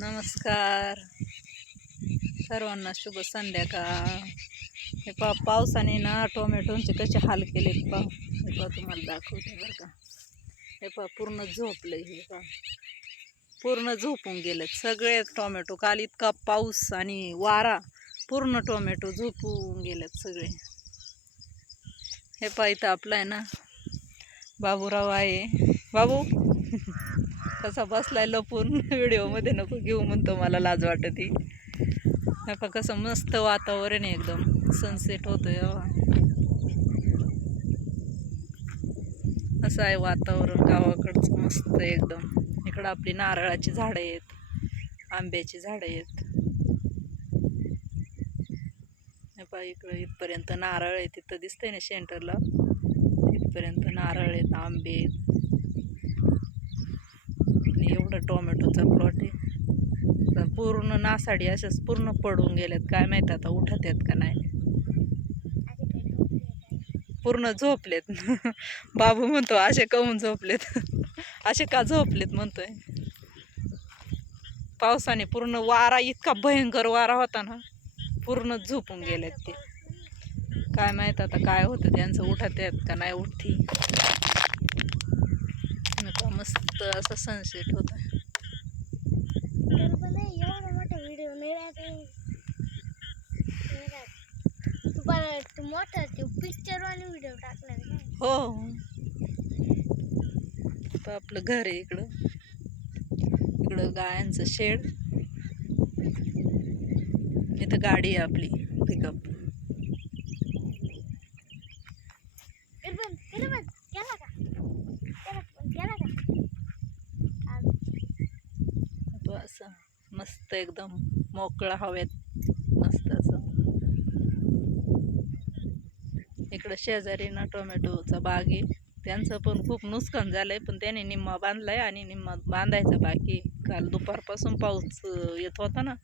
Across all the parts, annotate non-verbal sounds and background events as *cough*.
नमस्कार. सर्वांना शुभ संध्याकाळ. हे पा पावसाने ना टोमॅटोंचे कसे हाल केले पा हे पा तुम्हाला दाखवते बरं का. हे पा पूर्ण झोपलं हे पा. पूर्ण झोपून गेलं सगळे टोमॅटो. काल इतका पाऊस आणि वारा पूर्ण टोमॅटो झोपून गेलेत सगळे. हे पा इथं आपलं आहे ना बाबूराव आहे. बाबू कसा बसलाय लपून व्हिडिओमध्ये नको घेऊ म्हणतो मला लाज वाटती नका कसं मस्त वातावरण आहे एकदम. सनसेट होतोय हो. असं आहे वातावरण गावाकडचं मस्त आहे एकदम. इकडं आपली नारळाची झाडं आहेत. आंब्याची झाडं आहेत. इकडं इथपर्यंत नारळ आहे. तिथं दिसतंय ना सेंटरला तिथपर्यंत नारळ आहेत आंबे आहेत. आणि एवढं टोमॅटोचा प्लॉट आहे. पूर्ण नासाडी अशाच पूर्ण पडून गेल्यात. काय माहीत आता उठत आहेत का नाही. पूर्ण झोपलेत. *laughs* बाबू म्हणतो असे काहून झोपलेत? *laughs* असे का झोपलेत? म्हणतोय. पावसाने पूर्ण वारा इतका भयंकर वारा होता ना पूर्ण झोपून गेलेत ते. काय माहीत आता काय होतं त्यांचं उठत आहेत का नाही उठती मस्त असं सनसेट होत एवढा मोठा व्हिडिओ मोठा पिक्चर वाले व्हिडिओ टाकणार हो. आपलं घर आहे इकडं. इकडं गायांचं शेड इथं गाडी आहे आपली पिकअप इरबन इरबन केला का केला पण केला का तो असं मस्त एकदम मोकळा हवेत. मस्त असं. इकडं शेजारी ना टोमॅटोचा बाग आहे. त्यांचं पण खूप नुकसान झालंय पण त्याने निम्मा बांधलाय आणि निम्मा बांधायचा बाकी काल दुपारपासून पाऊस येत होता ना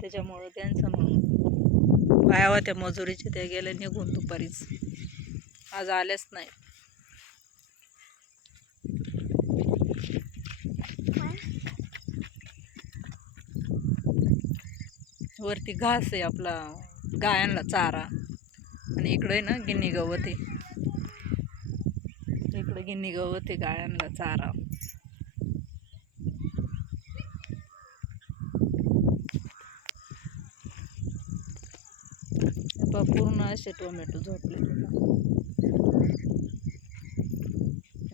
त्याच्यामुळं त्यांचं मग बाया होत्या मजुरीचे त्या गेल्या निघून दुपारीच. आज आलेच नाही. वरती घास आहे आपला गायांना चारा. आणि इकडं आहे ना गिन्नी गवत आहे. इकडं गिन्नी गवत आहे गायांना चारा. पहा पूर्ण असे टोमॅटो झोपले.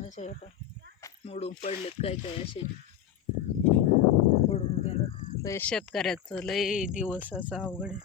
असे मोडून पडलेत काय काय असे. पडून शेतकऱ्याचं लय दिवस असं अवघड आहे.